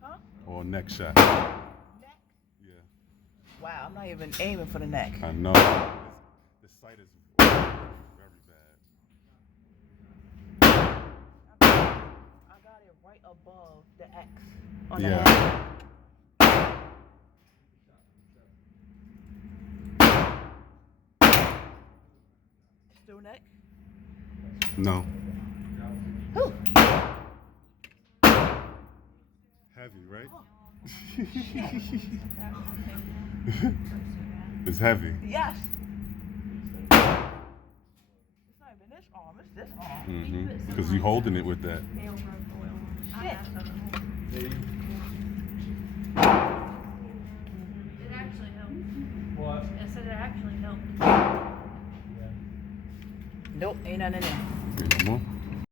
Huh? Or neck shot? Neck? Yeah. Wow, I'm not even aiming for the neck. I know. This sight is very bad. I got it right above the X on the head. Still neck? No. Whew. Heavy, right? Oh. It's heavy. Yes. It's not even this arm, it's this arm. Because you holding it with that. Shit. It actually helped. What? I said it actually helped. Nope, ain't nothing in there. Okay, no more?